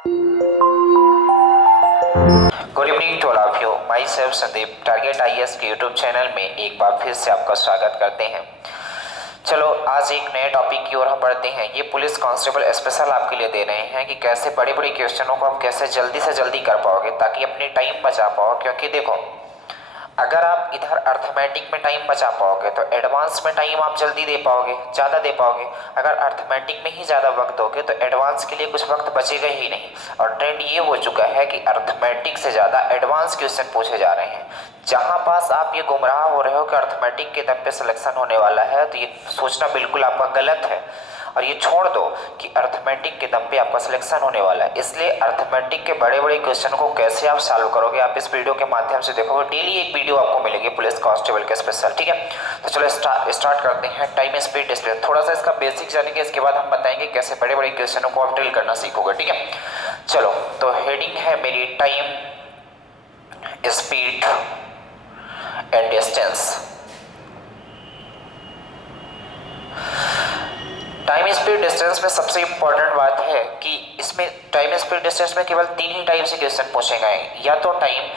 Good evening to all of you. Myself Sandeep target IAS के YouTube channel में एक बार फिर से आपका स्वागत करते हैं। चलो आज एक नए टॉपिक की ओर हम बढ़ते हैं। ये पुलिस कांस्टेबल स्पेशल आपके लिए दे रहे हैं कि कैसे बड़े बड़े क्वेश्चनों को आप कैसे जल्दी से जल्दी कर पाओगे ताकि अपनी टाइम बचा पाओ। क्योंकि देखो, अगर आप इधर अर्थमेटिक में टाइम बचा पाओगे तो एडवांस में टाइम आप जल्दी दे पाओगे, ज़्यादा दे पाओगे। अगर अर्थमेटिक में ही ज़्यादा वक्त दोगे तो एडवांस के लिए कुछ वक्त बचेगा ही नहीं। और ट्रेंड ये हो चुका है कि अर्थमेटिक से ज़्यादा एडवांस क्वेश्चन पूछे जा रहे हैं। जहाँ पास आप ये गुमराह हो रहे हो कि अर्थमेटिक के दम पे सिलेक्शन होने वाला है, तो ये सोचना बिल्कुल आपका गलत है। और ये छोड़ दो कि अर्थमेटिक के दम पे आपका सिलेक्शन होने वाला है। इसलिए अर्थमेटिक के बड़े बड़े क्वेश्चन को कैसे आप सॉल्व करोगे, आप इस वीडियो के माध्यम से देखोगे। डेली एक वीडियो आपको मिलेगी पुलिस कांस्टेबल के स्पेशल, ठीक है। तो चलो स्टार्ट करते हैं। टाइम स्पीड डिस्टेंस, थोड़ा सा इसका बेसिक जानेंगे, इसके बाद हम बताएंगे कैसे बड़े बड़े क्वेश्चनों को आप ड्रिल करना सीखोगे, ठीक है। चलो, तो हेडिंग है मेरी time speed and distance. Time speed distance में सबसे इंपॉर्टेंट बात है कि इसमें टाइम स्पीड डिस्टेंस में केवल तीन ही टाइप से क्वेश्चन पूछे गए, या तो टाइम,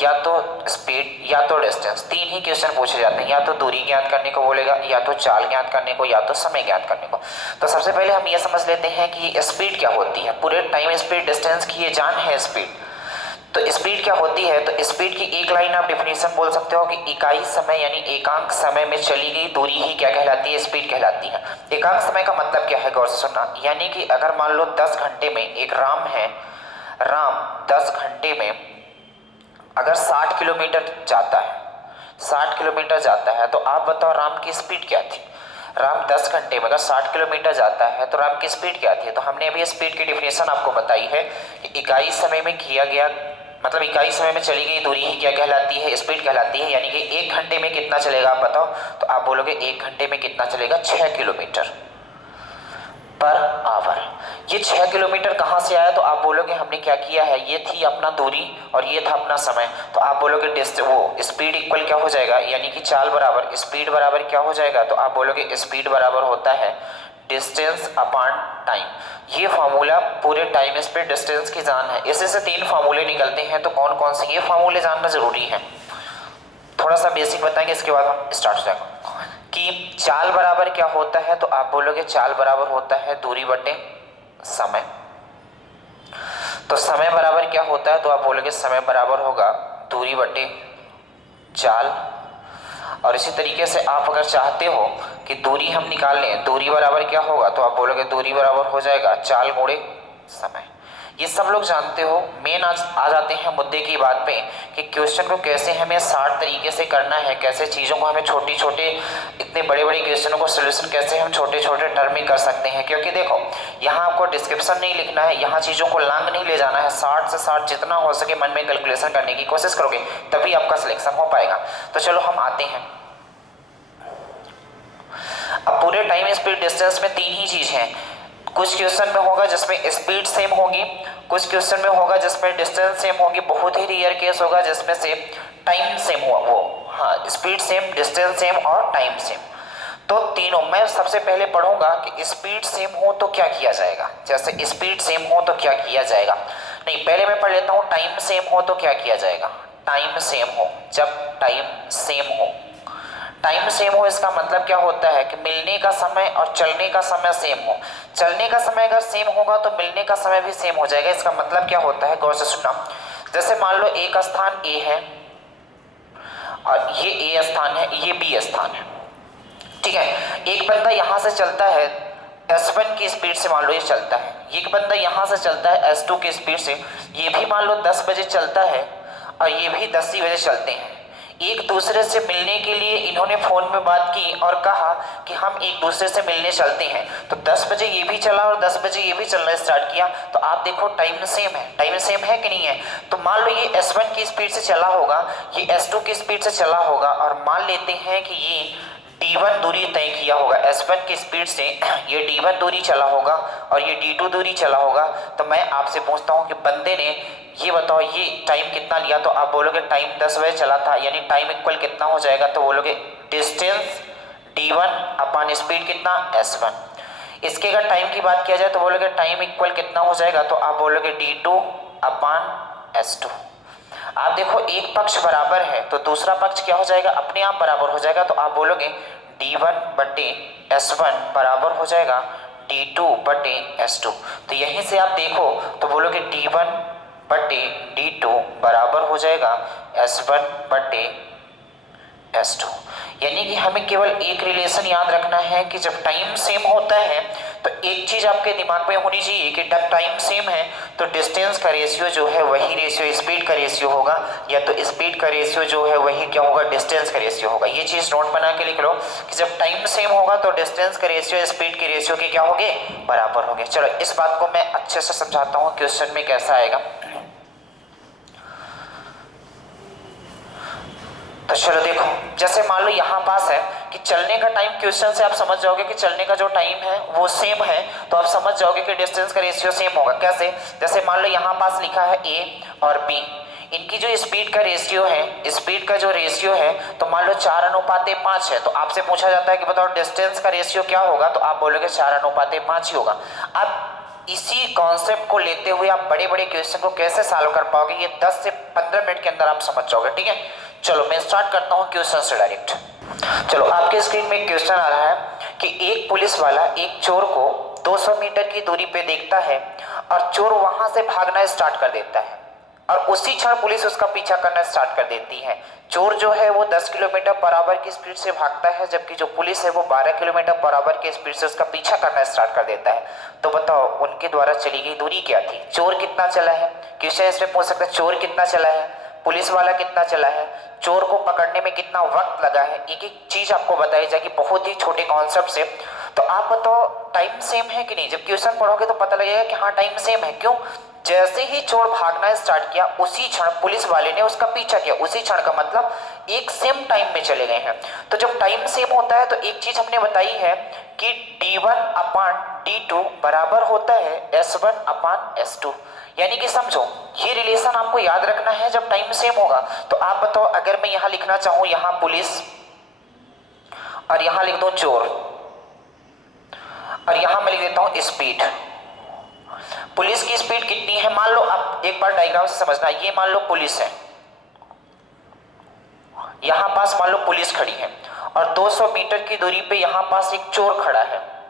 या तो स्पीड, या तो डिस्टेंस। तीन ही क्वेश्चन पूछे जाते हैं। या तो दूरी ज्ञात करने को बोलेगा, या तो चाल ज्ञात करने को, या तो समय ज्ञात करने को। तो सबसे पहले हम ये समझ लेते हैं कि स्पीड क्या होती है। पूरे टाइम स्पीड डिस्टेंस की ये जान है स्पीड। तो स्पीड क्या होती है, तो स्पीड की एक लाइन आप डेफिनेशन बोल सकते हो कि इकाई समय यानी एकांक समय में चली गई दूरी ही क्या कहलाती है, स्पीड कहलाती है। एकांक समय का मतलब क्या है, गौर से सुनना। यानी कि अगर मान लो 10 घंटे में एक राम है, राम 10 घंटे में अगर 60 किलोमीटर जाता है, 60 किलोमीटर जाता है, तो आप बताओ राम की स्पीड क्या थी। राम 10 घंटे में अगर 60 किलोमीटर जाता है तो राम की स्पीड क्या थी। तो हमने अभी स्पीड की डिफिनेशन आपको बताई है कि इकाई समय में किया गया, मतलब इकाई समय में चली गई दूरी ही क्या कहलाती है, स्पीड कहलाती है। यानी कि 1 घंटे में कितना चलेगा आप बताओ, तो आप बोलोगे 1 घंटे में कितना चलेगा, 6 किलोमीटर पर आवर। ये 6 किलोमीटर कहाँ से आया, तो आप बोलोगे हमने क्या किया है, ये थी अपना दूरी और ये था अपना समय। तो आप बोलोगे वो स्पीड इक्वल क्या हो जाएगा, यानी कि चाल बराबर स्पीड बराबर क्या हो जाएगा, तो आप बोलोगे स्पीड बराबर होता है डिस्टेंस अपॉन टाइम। ये फार्मूला पूरे टाइम स्पीड डिस्टेंस की जान है। इसी से 3 फार्मूले निकलते हैं। तो कौन कौन से, ये फार्मूले जानना जरूरी है। थोड़ा सा बेसिक बताएंगे, इसके बाद हम स्टार्ट हो जाएगा। कि चाल बराबर क्या होता है, तो आप बोलोगे चाल बराबर होता है दूरी बटे समय। तो समय बराबर क्या होता है, तो आप बोलोगे समय बराबर होगा दूरी बटे चाल। और इसी तरीके से आप अगर चाहते हो कि दूरी हम निकाल लें, दूरी बराबर क्या होगा, तो आप बोलोगे दूरी बराबर हो जाएगा चाल गुणे समय। ये सब लोग जानते हो। मेन आज आ जाते हैं मुद्दे की बात पे कि क्वेश्चन को कैसे हमें शार्ट तरीके से करना है, कैसे चीज़ों को हमें छोटी छोटे, इतने बड़े बड़े क्वेश्चनों को सोल्यूशन कैसे हम छोटे छोटे टर्म में कर सकते हैं। क्योंकि देखो, यहाँ आपको डिस्क्रिप्शन नहीं लिखना है, यहाँ चीज़ों को लांग नहीं ले जाना है। शार्ट से शार्ट जितना हो सके मन में कैलकुलेशन करने की कोशिश करोगे, तभी आपका सिलेक्शन हो पाएगा। तो चलो हम आते हैं। अब पूरे टाइम स्पीड डिस्टेंस में 3 ही चीज हैं। कुछ क्वेश्चन में होगा जिसमें स्पीड सेम होगी, कुछ क्वेश्चन में होगा जिसमें डिस्टेंस सेम होगी, बहुत ही रेयर केस होगा जिसमें से टाइम सेम हुआ, वो हाँ स्पीड सेम, डिस्टेंस सेम और टाइम सेम। तो तीनों मैं सबसे पहले पढ़ूंगा कि स्पीड सेम हो तो क्या किया जाएगा। जैसे स्पीड सेम हो तो क्या किया जाएगा, नहीं पहले मैं पढ़ लेता हूँ टाइम सेम हो तो क्या किया जाएगा। टाइम सेम हो, जब टाइम सेम हो, टाइम सेम हो इसका मतलब क्या होता है कि मिलने का समय और चलने का समय सेम हो। चलने का समय अगर सेम होगा तो मिलने का समय भी सेम हो जाएगा। इसका मतलब क्या होता है, गौर से सुनना। जैसे मान लो एक स्थान ए है और ये ए स्थान है, ये बी स्थान है, ठीक है। एक बंदा यहाँ से चलता है S1 की स्पीड से, मान लो ये चलता है। एक बंदा यहाँ से चलता है S2 की स्पीड से, ये भी मान लो 10 बजे चलता है और ये भी 10 ही बजे चलते हैं। एक दूसरे से मिलने के लिए इन्होंने फोन में बात की और कहा कि हम एक दूसरे से मिलने चलते हैं। तो 10 बजे ये भी चला और 10 बजे ये भी चलना स्टार्ट किया। तो आप देखो टाइम सेम है, टाइम सेम है कि नहीं है। तो मान लो ये S1 की स्पीड से चला होगा, ये S2 की स्पीड से चला होगा, और मान लेते हैं कि ये D1 दूरी तय किया होगा। S1 की स्पीड से ये D1 दूरी चला होगा और ये D2 दूरी चला होगा। तो मैं आपसे पूछता हूँ कि बंदे ने ये बताओ ये टाइम कितना लिया, तो आप बोलोगे टाइम 10 बजे चला था, यानी टाइम इक्वल कितना हो जाएगा, तो बोलोगे डिस्टेंस D1 अपॉन स्पीड कितना S1। इसके अगर टाइम की बात किया जाए तो बोलोगे टाइम इक्वल कितना हो जाएगा, तो आप बोलोगे d2/s2। आप देखो एक पक्ष बराबर है तो दूसरा पक्ष क्या हो जाएगा, अपने आप बराबर हो जाएगा, तो आप बोलोगे d1/s1 बराबर हो जाएगा d2/s2। तो यहीं से आप देखो तो बोलोगे d1/d2 बराबर हो जाएगा s1/s2। यानी कि हमें केवल एक रिलेशन याद रखना है कि जब टाइम सेम होता है तो एक चीज आपके दिमाग में होनी चाहिए कि जब टाइम सेम है तो डिस्टेंस का रेशियो जो है वही रेशियो स्पीड का रेशियो होगा, या तो स्पीड का रेशियो जो है वही क्या होगा, डिस्टेंस का रेशियो होगा। ये चीज नोट बना के लिख लो कि जब टाइम सेम होगा तो डिस्टेंस का रेशियो स्पीड के रेशियो के क्या होंगे, बराबर होंगे। चलो इस बात को मैं अच्छे से समझाता हूँ क्वेश्चन में कैसा आएगा। तो चलो देखो, जैसे मान लो यहाँ पास है कि चलने का टाइम, क्वेश्चन से आप समझ जाओगे कि चलने का जो टाइम है वो सेम है, तो आप समझ जाओगे कि डिस्टेंस का रेशियो सेम होगा। कैसे, जैसे मान लो यहाँ पास लिखा है ए और बी, इनकी जो स्पीड का रेशियो है, स्पीड का जो रेशियो है तो मान लो 4:5 है, तो आपसे पूछा जाता है कि बताओ डिस्टेंस का रेशियो क्या होगा, तो आप बोलोगे 4:5 ही होगा। अब इसी कॉन्सेप्ट को लेते हुए आप बड़े बड़े क्वेश्चन को कैसे सॉल्व कर पाओगे, ये 10 से 15 मिनट के अंदर आप समझ जाओगे। ठीक है, चलो मैं स्टार्ट करता हूँ क्वेश्चन से डायरेक्ट। चलो आपके स्क्रीन में एक क्वेश्चन आ रहा है कि एक पुलिस वाला एक चोर को 200 मीटर की दूरी पे देखता है और चोर वहां से भागना स्टार्ट कर देता है और उसी क्षण पुलिस उसका पीछा करना स्टार्ट कर देती है। चोर जो है वो 10 किलोमीटर पर आवर की स्पीड से भागता है, जबकि जो पुलिस है वो 12 किलोमीटर पर आवर की स्पीड से उसका पीछा करना स्टार्ट कर देता है। तो बताओ उनके द्वारा चली गई दूरी क्या थी, चोर कितना चला है, क्वेश्चन इसमें पूछ सकते हैं चोर कितना चला है, पुलिस वाला कितना चला है, चोर को पकड़ने में कितना वक्त लगा है। एक एक चीज आपको बताई जाएगी बहुत ही छोटे कॉन्सेप्ट से। तो आप बताओ टाइम सेम है कि नहीं, जब क्वेश्चन पढ़ोगे तो पता लगेगा कि हाँ टाइम सेम है। क्यों, जैसे ही चोर भागना स्टार्ट किया उसी क्षण पुलिस वाले ने उसका पीछा किया, उसी क्षण का मतलब एक सेम टाइम में चले गए हैं। तो जब टाइम सेम होता है तो एक चीज हमने बताई है कि d1/d2 बराबर होता है s1/s2। यानी कि समझो ये रिलेशन आपको याद रखना है जब टाइम सेम होगा। तो आप बताओ अगर मैं यहां लिखना चाहूं यहां पुलिस और यहां लिख दो चोर और यहां मैं लिख देता हूं स्पीड। पुलिस की स्पीड कितनी है, मान लो आप एक बार डायग्राम से समझना, ये मान लो पुलिस है, यहां पास मान लो पुलिस खड़ी है और 200 मीटर की दूरी पे यहां पास एक चोर खड़ा है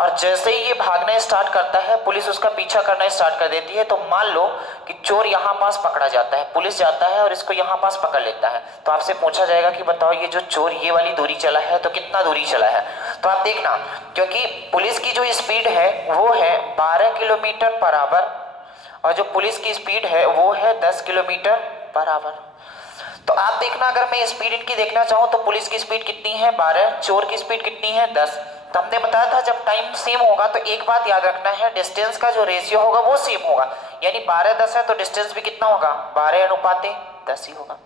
और जैसे ही ये भागना स्टार्ट करता है पुलिस उसका पीछा करना स्टार्ट कर देती है। तो मान लो कि चोर यहाँ पास पकड़ा जाता है, पुलिस जाता है और इसको यहाँ पास पकड़ लेता है। तो आपसे पूछा जाएगा कि बताओ ये जो चोर ये वाली दूरी चला है तो कितना दूरी चला है। तो आप देखना, क्योंकि पुलिस की जो स्पीड है वो है 12 किलोमीटर पर आवर और जो पुलिस की स्पीड है वो है 10 किलोमीटर पर आवर। तो आप देखना अगर मैं स्पीड इनकी देखना चाहूँ तो पुलिस की स्पीड कितनी है 12, चोर की स्पीड कितनी है 10। तो हमने बताया था जब टाइम सेम होगा तो एक बात याद रखना है, डिस्टेंस का जो रेशियो होगा वो सेम होगा। यानी 12:10 है तो डिस्टेंस भी कितना होगा 12:10 ही होगा।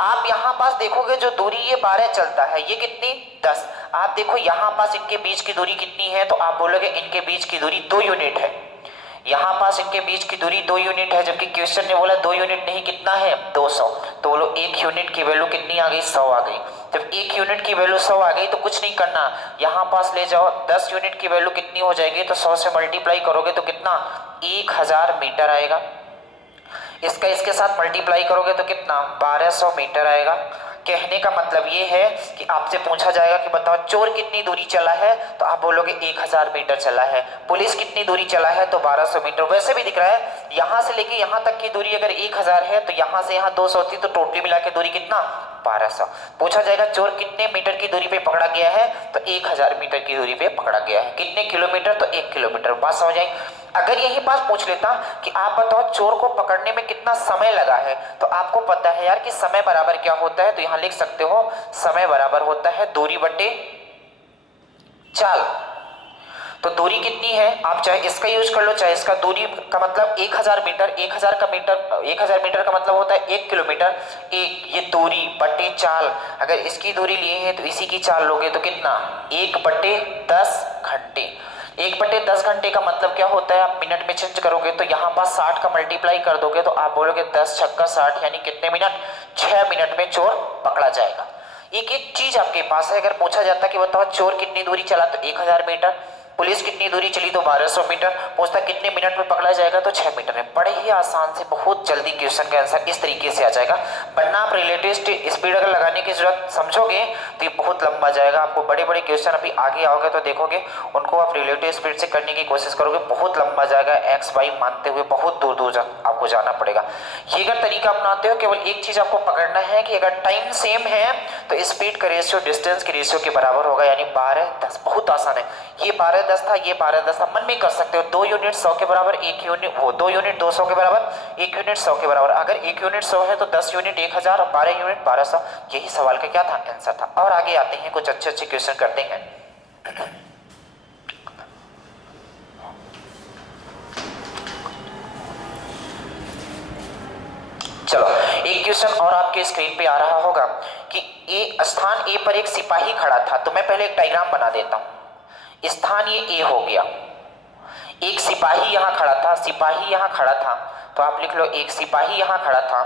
आप यहाँ पास देखोगे जो दूरी ये 12 चलता है ये कितनी 10। आप देखो यहाँ पास इनके बीच की दूरी कितनी है, तो आप बोलोगे इनके बीच की दूरी 2 यूनिट है। यहाँ पास इनके बीच की दूरी 2 यूनिट है, जबकि क्वेश्चन ने बोला 2 यूनिट नहीं कितना है 200। तो बोलो 1 यूनिट की वैल्यू कितनी आ गई 100 आ गई। जब 1 यूनिट की वैल्यू 100 आ गई तो कुछ नहीं करना, यहाँ पास ले जाओ 10 यूनिट की वैल्यू कितनी हो जाएगी, तो 100 से मल्टीप्लाई करोगे तो कितना 1000 मीटर आएगा। इसका इसके साथ मल्टीप्लाई करोगे तो कितना 1200 मीटर आएगा। कहने का मतलब ये है कि आपसे पूछा जाएगा कि बताओ चोर कितनी दूरी चला है, तो आप बोलोगे 1000 मीटर चला है। पुलिस कितनी दूरी चला है, तो 1200 मीटर। वैसे भी दिख रहा है यहाँ से लेके यहाँ तक की दूरी अगर 1000 है तो यहाँ से यहाँ 200 होती, तो टोटली मिला के दूरी कितना 1200। पूछा जाएगा चोर कितने मीटर की दूरी पे पकड़ा गया है, तो 1000 मीटर की दूरी पे पकड़ा गया है। कितने किलोमीटर, तो 1 किलोमीटर। बात समझ आई। अगर यही बात पूछ लेता कि आप बताओ चोर को पकड़ने में कितना समय लगा है, तो आपको पता है यार कि समय बराबर क्या होता है, तो यहां लिख सकते हो समय बराबर होता है दूरी बटे चाल। तो दूरी कितनी है, आप चाहे इसका यूज कर लो चाहे इसका। दूरी का मतलब 1000 मीटर, 1000 मीटर का मतलब होता है 1 किलोमीटर। एक ये दूरी बटे चाल, अगर इसकी दूरी लिए हैं तो इसी की चाल लोगे तो कितना 1/10 घंटे। 1/10 घंटे का मतलब क्या होता है, आप मिनट में चेंज करोगे तो यहाँ पास 60 का मल्टीप्लाई कर दोगे तो आप बोलोगे 10 छक्का 60 यानी कितने मिनट 6 मिनट में चोर पकड़ा जाएगा। एक एक चीज आपके पास है। अगर पूछा जाता कि बताओ चोर कितनी दूरी चला तो 1000 मीटर, पुलिस कितनी दूरी चली तो 1200 मीटर, पूछता कितने मिनट में पकड़ा जाएगा तो 6 मिनट में। बड़े ही आसान से बहुत जल्दी क्वेश्चन का आंसर इस तरीके से आ जाएगा, वरना आप रिलेटिव स्पीड अगर लगाने की जरूरत समझोगे तो ये बहुत लंबा जाएगा। आपको बड़े बड़े क्वेश्चन अभी आगे आओगे तो देखोगे, उनको आप रिलेटिव स्पीड से करने की कोशिश करोगे, बहुत लंबा जाएगा, एक्स वाई मानते हुए बहुत दूर दूर आपको जाना पड़ेगा। ये अगर तरीका अपनाते हो, केवल एक चीज आपको पकड़ना है कि अगर टाइम सेम है तो स्पीड का रेशियो डिस्टेंस के रेशियो के बराबर होगा, यानी 12:10। बहुत आसान है, ये 12:10 था, ये 12:10 था, मन में कर सकते हो। 2 यूनिट 100 के बराबर, 1 यूनिट वो 2 यूनिट 200 के बराबर, 1 यूनिट 100 के बराबर। अगर 1 यूनिट 100 है तो 10 यूनिट 1000 और 12 यूनिट 1200। यही सवाल का क्या था, आंसर था। और आगे आते हैं, कुछ अच्छे अच्छे क्वेश्चन करते हैं। चलो, एक क्वेश्चन और आपके स्क्रीन पे आ रहा होगा कि स्थान ए पर एक सिपाही खड़ा था। तो मैं पहले एक डायग्राम बना देता हूं। स्थान ये ए हो गया, एक सिपाही यहां खड़ा था, सिपाही यहां खड़ा था, तो आप लिख लो एक सिपाही यहां खड़ा था,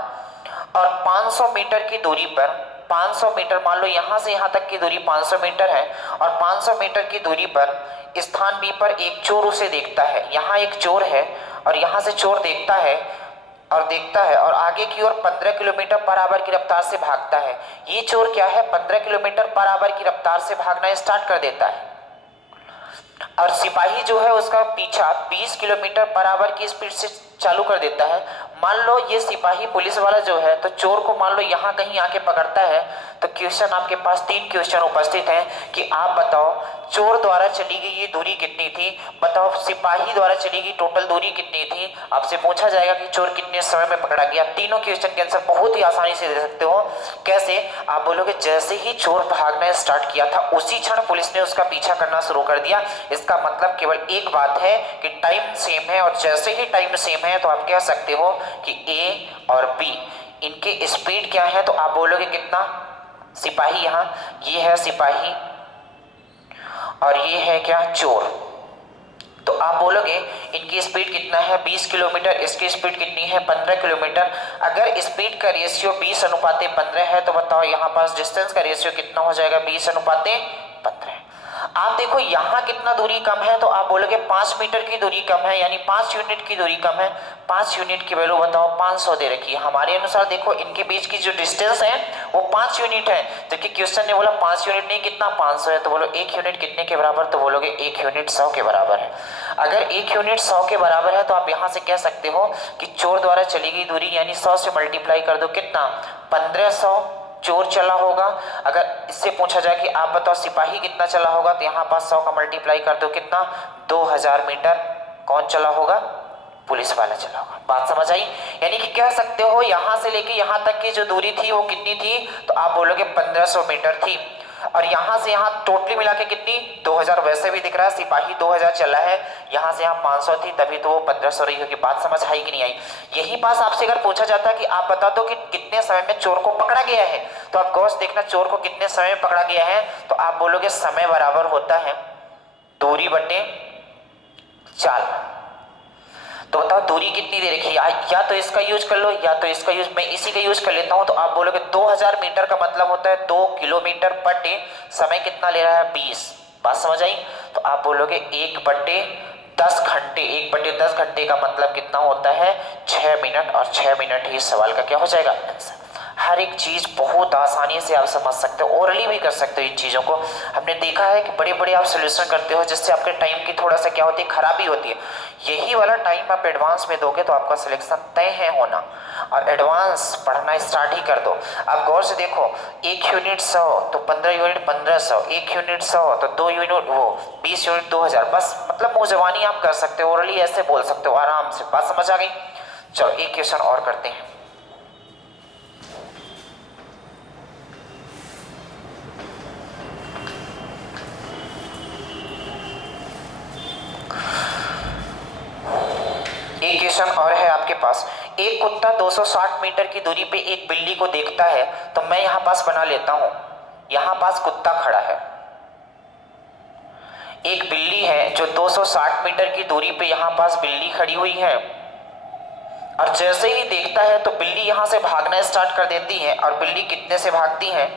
और 500 मीटर की दूरी पर, 500 मीटर मान लो यहां से यहां तक की दूरी 500 मीटर है, और 500 मीटर की दूरी पर स्थान बी पर एक चोर उसे देखता है। यहां एक चोर है और यहां से चोर देखता है और आगे की ओर 15 किलोमीटर पर आवर की रफ्तार से भागता है। ये चोर क्या है, 15 किलोमीटर पर आवर की रफ्तार से भागना स्टार्ट कर देता है, और सिपाही जो है उसका पीछा 20 किलोमीटर पर आवर की स्पीड से चालू कर देता है। मान लो ये सिपाही पुलिस वाला जो है, तो चोर को मान लो यहां कहीं आके पकड़ता है। तो क्वेश्चन आपके पास 3 क्वेश्चन उपस्थित हैं कि आप बताओ चोर द्वारा चली गई ये दूरी कितनी थी, बताओ सिपाही द्वारा चली गई टोटल दूरी कितनी थी। आपसे पूछा जाएगा कि चोर कितने समय में पकड़ा गया। तीनों क्वेश्चन के आंसर बहुत ही आसानी से दे सकते हो। कैसे, आप बोलोगे जैसे ही चोर भागना स्टार्ट किया था उसी क्षण पुलिस ने उसका पीछा करना शुरू कर दिया। इसका मतलब केवल एक बात है कि टाइम सेम है, और जैसे ही टाइम सेम है तो आप कह सकते हो कि ए और बी इनके स्पीड क्या है। तो आप बोलोगे कितना, सिपाही, यहां ये है सिपाही और ये है क्या, चोर। तो आप बोलोगे इनकी स्पीड कितना है, 20 किलोमीटर, इसकी स्पीड कितनी है, 15 किलोमीटर। अगर स्पीड का रेशियो 20:15 है तो बताओ यहां पास डिस्टेंस का रेशियो कितना हो जाएगा, 20:15। आप देखो यहां कितना दूरी कम है, तो आप बोलोगे 5 मीटर की दूरी कम है, यानी 5 यूनिट की दूरी कम है। 5 यूनिट की वैल्यू बताओ 500 दे रखी है। हमारे अनुसार देखो इनके बीच की जो डिस्टेंस है वो 5 यूनिट है, जबकि क्वेश्चन ने बोला 5 यूनिट नहीं, कितना 500 है। तो बोलो 1 यूनिट कितने के बराबर, तो बोलोगे 1 यूनिट 100 के बराबर है। अगर 1 यूनिट 100 के बराबर है तो आप यहां से कह सकते हो कि चोर द्वारा चली गई दूरी, यानी 100 से मल्टीप्लाई कर दो, कितना, 1500 चोर चला होगा। अगर इससे पूछा जाए कि आप बताओ सिपाही कितना चला होगा, तो यहां पास 100 का मल्टीप्लाई कर दो, कितना, 2000 मीटर कौन चला होगा, पुलिस वाला चला होगा। बात समझ आई, यानी कि कह सकते हो यहां से लेके यहां तक की जो दूरी थी वो कितनी थी, तो आप बोलोगे 1500 मीटर थी, और यहां से यहां टोटली मिला के कितनी, 2000। वैसे भी दिख रहा है सिपाही 2000 चला है, यहां से यहां 500 थी, तभी तो वो 1500 रही होगी। बात समझ आई कि नहीं आई। यही बात आपसे अगर पूछा जाता कि आप बता दो कि कितने समय में चोर को पकड़ा गया है, तो आप गौर से देखना चोर को कितने समय में पकड़ा गया है, तो आप बोलोगे समय बराबर होता है दूरी बटे चाल। तो बताओ दूरी कितनी दे रखी है, या तो इसका यूज कर लो या तो इसका यूज, मैं इसी का यूज कर लेता हूं। तो आप बोलोगे 2000 मीटर का मतलब होता है 2 किलोमीटर बटे समय कितना ले रहा है, 20। बात समझ आई। तो आप बोलोगे 1/10 घंटे, 1/10 घंटे का मतलब कितना होता है, 6 मिनट, और 6 मिनट ही सवाल का क्या हो जाएगा, आंसर। हर एक चीज बहुत आसानी से आप समझ सकते हो, ओरली भी कर सकते हो इन चीजों को। हमने देखा है कि बड़े बड़े आप सोल्यूशन करते हो जिससे आपके टाइम की थोड़ा सा क्या होती है, खराबी होती है। यही वाला टाइम आप एडवांस में दोगे तो आपका सिलेक्शन तय है होना, और एडवांस पढ़ना स्टार्ट ही कर दो। आप गौर से देखो 1 यूनिट 100 तो 15 यूनिट 1500, 1 यूनिट 100 तो 2 यूनिट वो 20 यूनिट 2000। बस मतलब मुंह जबानी आप कर सकते हो, ओरली ऐसे बोल सकते हो आराम से। बात समझ आ गई। चलो एक क्वेश्चन और करते हैं। एक क्वेश्चन और है आपके पास। एक कुत्ता 260 मीटर की दूरी पे एक बिल्ली को देखता है। तो मैं यहां पास बना लेता हूं, यहां पास कुत्ता खड़ा है, एक बिल्ली है जो 260 मीटर की दूरी पे यहां पास बिल्ली खड़ी हुई है, और जैसे ही देखता है तो बिल्ली यहां से भागना स्टार्ट कर देती है। और बिल्ली कितने से भागती है,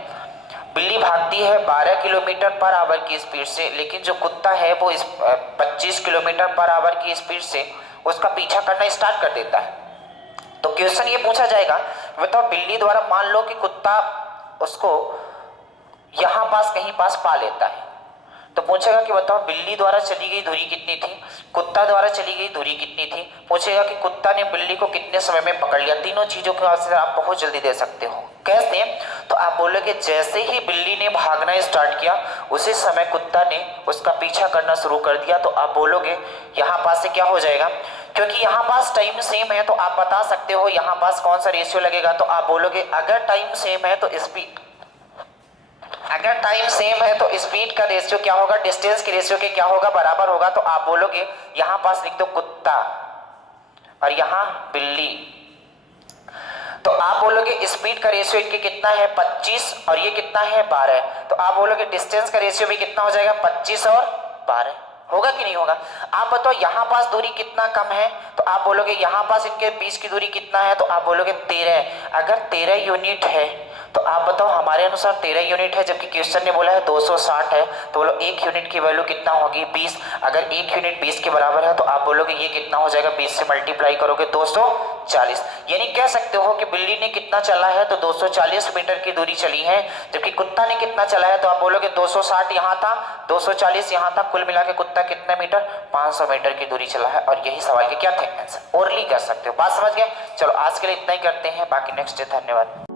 बिल्ली भागती है 12 किलोमीटर पर आवर की स्पीड से, लेकिन जो कुत्ता है वो 25 किलोमीटर पर आवर की स्पीड से उसका पीछा करना स्टार्ट कर देता है। तो क्वेश्चन ये पूछा जाएगा, बताओ बिल्ली द्वारा, मान लो कि कुत्ता उसको यहां पास कहीं पास पा लेता है, तो पूछेगा कि बताओ बिल्ली द्वारा चली गई दूरी कितनी थी, कुत्ता द्वारा चली गई दूरी कितनी थी, पूछेगा कि कुत्ता ने बिल्ली को कितने समय में पकड़ लिया। तीनों चीजों के आंसर आप बहुत जल्दी दे सकते हो। कैसे? तो आप बोलोगे जैसे ही बिल्ली ने भागना स्टार्ट किया उसी समय कुत्ता ने उसका पीछा करना शुरू कर दिया। तो आप बोलोगे यहाँ पास से क्या हो जाएगा, क्योंकि यहाँ पास टाइम सेम है तो आप बता सकते हो यहाँ पास कौन सा रेशियो लगेगा। तो आप बोलोगे अगर टाइम सेम है तो स्पीड, अगर टाइम सेम है तो स्पीड का रेशियो क्या होगा, डिस्टेंस के रेशियो के क्या होगा, बराबर होगा। तो आप बोलोगे यहां पास लिख दो कुत्ता और यहां बिल्ली। तो आप बोलोगे स्पीड का रेशियो इनके कितना है 25 और ये कितना है 12। तो आप बोलोगे डिस्टेंस का रेशियो भी कितना हो जाएगा 25 और 12। होगा कि नहीं होगा? आप बताओ यहाँ पास दूरी कितना कम है, तो आप बोलोगे यहाँ पास इनके बीच की दूरी कितना है, तो आप बोलोगे 13। अगर 13 यूनिट है तो आप बताओ हमारे अनुसार 13 यूनिट है, जबकि क्वेश्चन ने बोला है 260 है, तो बोलो 1 यूनिट की वैल्यू कितना होगी 20। अगर 1 यूनिट 20 के बराबर है तो आप बोलोगे ये कितना हो जाएगा, 20 से मल्टीप्लाई करोगे 240। यानी कह सकते हो कि बिल्ली ने कितना चला है तो 240 मीटर की दूरी चली है, जबकि कुत्ता ने कितना चला है तो आप बोलोगे 260 यहाँ था 240 यहाँ था, कुल मिला के कुत्ता कितने मीटर 500 मीटर की दूरी चला है। और यही सवाल के क्या थे आंसर, ओरली कर सकते हो। बात समझ गए? चलो आज के लिए इतना ही करते हैं, बाकी नेक्स्ट डे। धन्यवाद।